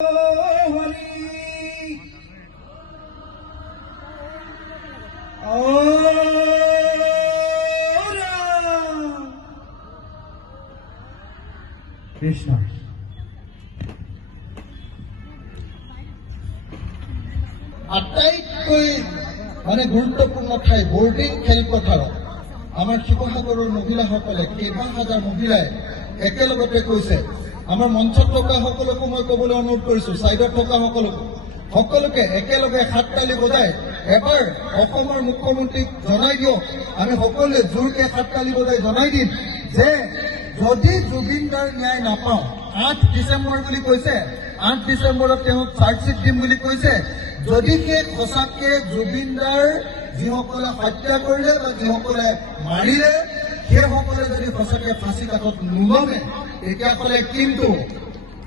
কৃষ্ণ আটাইতকৈ গুৰুত্বপূৰ্ণ ঠাই বৰ্ডিং খেলপথাৰত আমাৰ শিৱসাগৰৰ মহিলাসকলে কেইবা হাজাৰ মহিলাই একেলগতে কৈছে। আমাৰ মঞ্চত থকা সকলকো মই ক'বলৈ অনুৰোধ কৰিছো, ছাইডত থকা সকলোকে একেলগে হাততালি বজাই এবাৰ অসমৰ মুখ্যমন্ত্ৰীক জনাই দিয়ক, আমি সকলোৱে জোৰকে হাততালি বজাই জনাই দিম যে যদি জুবিন দাৰ ন্যায় নাপাওঁ, 8 ডিচেম্বৰ বুলি কৈছে, 8 ডিচেম্বৰত তেওঁ চাৰ্জশ্বিট দিম বুলি কৈছে। যদি সেই সঁচাকে জুবিন দাৰ যিসকলে হত্যা কৰিলে বা যিসকলে মাৰিলে সেইসকলে যদি সঁচাকে ফাঁচী কাঠত নোলমে, তেতিয়াহ'লে কিন্তু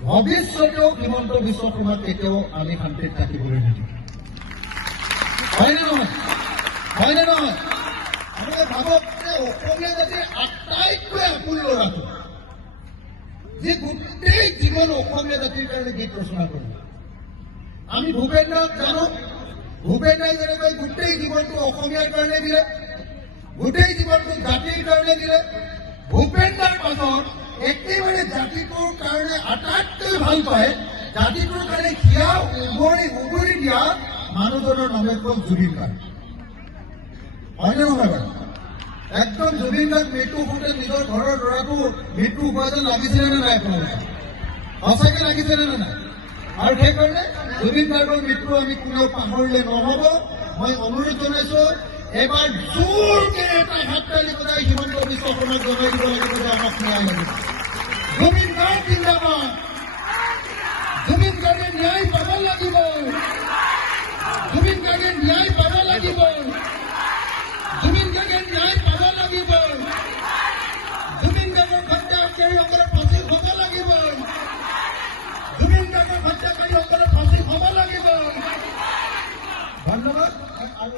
ভৱিষ্যতেও হিমন্ত বিশ্ব শৰ্মাক কেতিয়াও আমি শান্তিত থাকিবলৈ নিদিম। হয়নে নহয়? হয়নে নহয়? আপোনালোকে ভাবক যে অসমীয়া জাতিৰ আটাইতকৈ আপোন ল'ৰাটো যি গোটেই জীৱন অসমীয়া জাতিৰ কাৰণে গীত ৰচনা কৰিলে। আমি ভূপেন দাক জানো, ভূপেন দাই যেনেকৈ গোটেই জীৱনটো অসমীয়াৰ কাৰণে দিলে, গোটেই জীৱনটো জাতিৰ কাৰণে দিলে। ভূপেন দাৰ পাছত একেবাৰে জাতিটোৰ কাৰণে আটাইতকৈ ভাল পায়, জাতিটোৰ কাৰণে হিয়া উগৰি দিয়া মানুহজনৰ নামে হ'ল জুবিন গাৰ্গ। হয়নে নহয় বাৰু? একদম জুবিন গাৰ্গ মৃত্যু হওঁতে নিজৰ ঘৰৰ ল'ৰাটো মৃত্যু হোৱা যেন লাগিছিলে নে নাই? আপোনালোকে সঁচাকে লাগিছিলে নে নাই? আৰু সেইকাৰণে জুবিন গাৰ্গৰ মৃত্যু আমি কোনেও পাহৰিলে নহ'ব। মই অনুৰোধ জনাইছো, এবাৰ জোৰকে এটা হাততালি বজাই হিমন্ত বিশ্ব শৰ্মাক জনাই দিব লাগিব যে আমাক ন্যায় লাগিব। জুবিন গাৰ্গ জিন্দাবাদ। জুবিন গাৰ্গে ন্যায় পাব লাগিব। জুবিন গাৰ্গে ন্যায় পাব লাগিব। জুবিন গাৰ্গে ন্যায় পাব লাগিব। জুবিন গাৰ্গৰ হত্যাকাৰীসকলৰ ফাঁচি হ'ব লাগিব। জুবিন গাৰ্গৰ হত্যাকাৰীসকলৰ ফাঁচি হ'ব লাগিব। ধন্যবাদ। আৰু